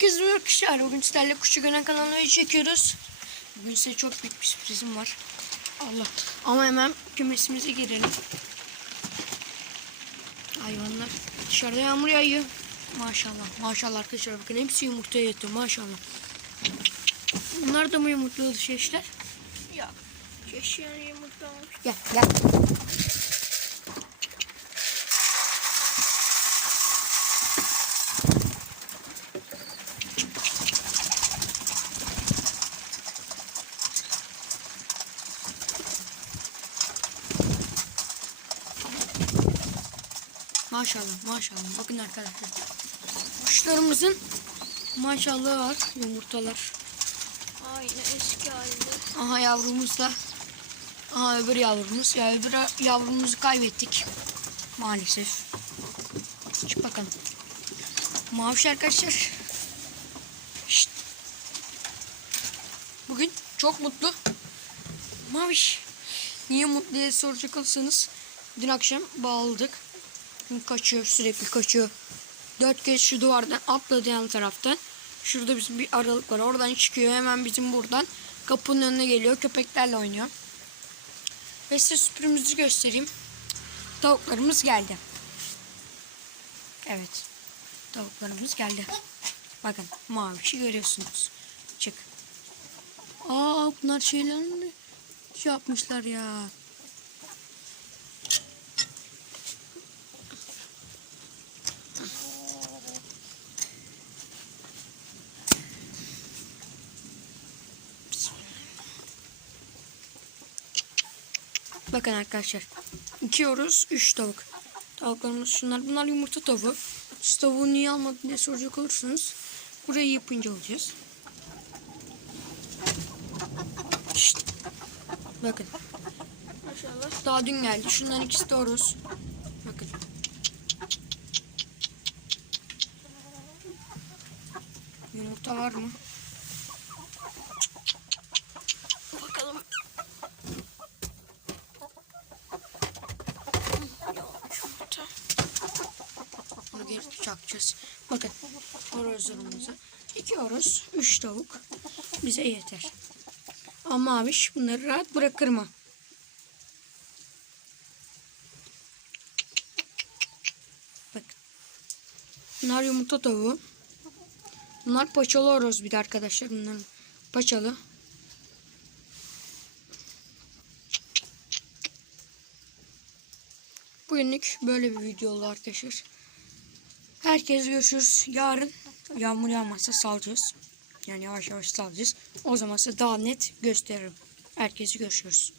Herkese merhaba arkadaşlar. Bugün sizlerle Kuşu Gören kanalını çekiyoruz. Bugün size çok büyük bir sürprizim var. Allah. Ama hemen kümesimize girelim. Hayvanlar dışarıda yağmur yağıyor. Maşallah. Maşallah arkadaşlar. Bakın hepsi yumurtaya yatıyor. Maşallah. Bunlar da mı yumurtladı şeşler? Yok. Şaşıyan yumurtlamış. Gel gel. Maşallah maşallah. Bakın arkadaşlar. Kuşlarımızın maşallahı var. Yumurtalar. Aynı eski halinde. Aha yavrumuz da. Aha öbür yavrumuz. Ya öbür yavrumuzu kaybettik. Maalesef. Çık bakalım. Maviş arkadaşlar. Şşt. Bugün çok mutlu. Maviş. Niye mutlu diye soracak olursanız. Dün akşam bağladık. Şimdi kaçıyor sürekli kaçıyor. Dört kez şu duvardan atladı yan taraftan. Şurada bizim bir aralık var. Oradan çıkıyor. Hemen bizim buradan kapının önüne geliyor. Köpeklerle oynuyor. Ve size süpürümüzü göstereyim. Tavuklarımız geldi. Evet. Tavuklarımız geldi. Bakın mavişi görüyorsunuz. Çık. Aa bunlar şeylerini şey yapmışlar ya. Bakın arkadaşlar. İki yoruz, üç tavuk. Tavuklarımız şunlar. Bunlar yumurta tavuğu. Siz tavuğu niye almadın diye soracak olursanız burayı yapınca olacağız. Şşt. Bakın. Maşallah. Daha dün geldi. Şunların ikisi de. Bakın. Yumurta var mı? Bakalım. Yokmuş yumurta. Bunu geri çakacağız. Bakın. Horozlarımıza. İki horoz, üç tavuk. Bize yeter. Ama maviş bunları rahat bırakır mı? Bakın. Bunlar yumurta tavuğu. Bunlar paçalı horoz bir de arkadaşlar. Bunların paçalı. Bugünlük böyle bir video oldu arkadaşlar. Herkes görüşürüz. Yarın yağmur yağmazsa salacağız. Yani yavaş yavaş salacağız. O zaman size daha net gösteririm. Herkesi görüşürüz.